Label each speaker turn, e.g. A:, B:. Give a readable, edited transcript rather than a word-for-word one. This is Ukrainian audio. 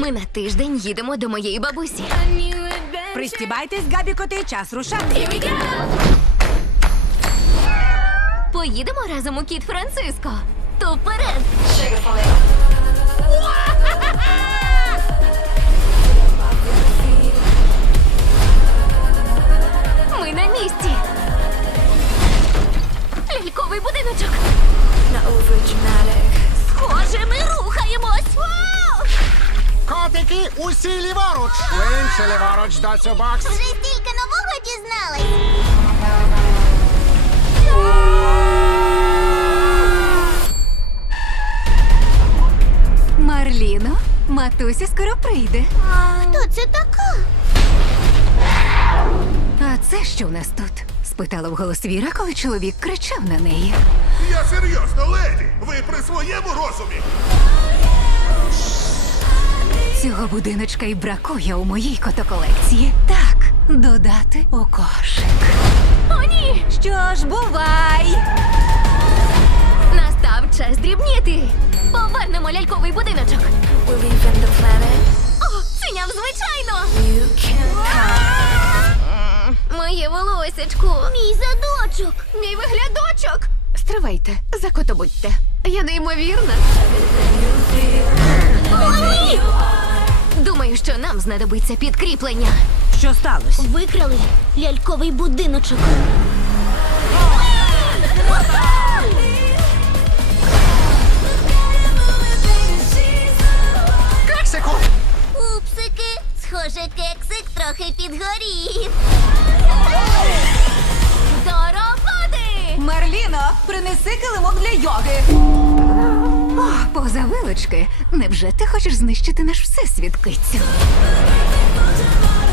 A: Ми на тиждень їдемо до моєї бабусі.
B: Пристібайтесь, габікоти, час рушати.
A: Поїдемо разом у Кіт Франциско. То вперед! Ми на місці. Ляльковий будиночок. Схоже, ми рухаємось. Вау!
C: Котики, усі ліворуч! Ви інші ліворуч, доцю бокс!
D: Вже стільки нового дізнались.
B: Марліно, матуся скоро прийде.
D: Хто це така?
B: А це що у нас тут? Спитала вголос Віра, коли чоловік кричав на неї.
E: Я серйозно, леді! Ви при своєму розумі?
B: Цього будиночка й бракує у моїй котоколекції. Так, додати у кошик.
A: О, ні!
B: Що ж, бувай!
A: Настав час дрібніти. Повернемо ляльковий будиночок. О, синяв, звичайно! Моє волосечко.
D: Мій задочок.
A: Мій виглядочок. Стривайте, закотобудьте. Я неймовірна. Ой! Думаю, що нам знадобиться підкріплення.
B: Що сталося?
D: Викрали ляльковий будиночок.
C: Кексику!
D: Упсики, схоже, кексик трохи підгорів.
A: До роботи!
B: Марліно, принеси килимок для йоги. О, поза вилочки. Невже ти хочеш знищити наш всесвіт, кицю?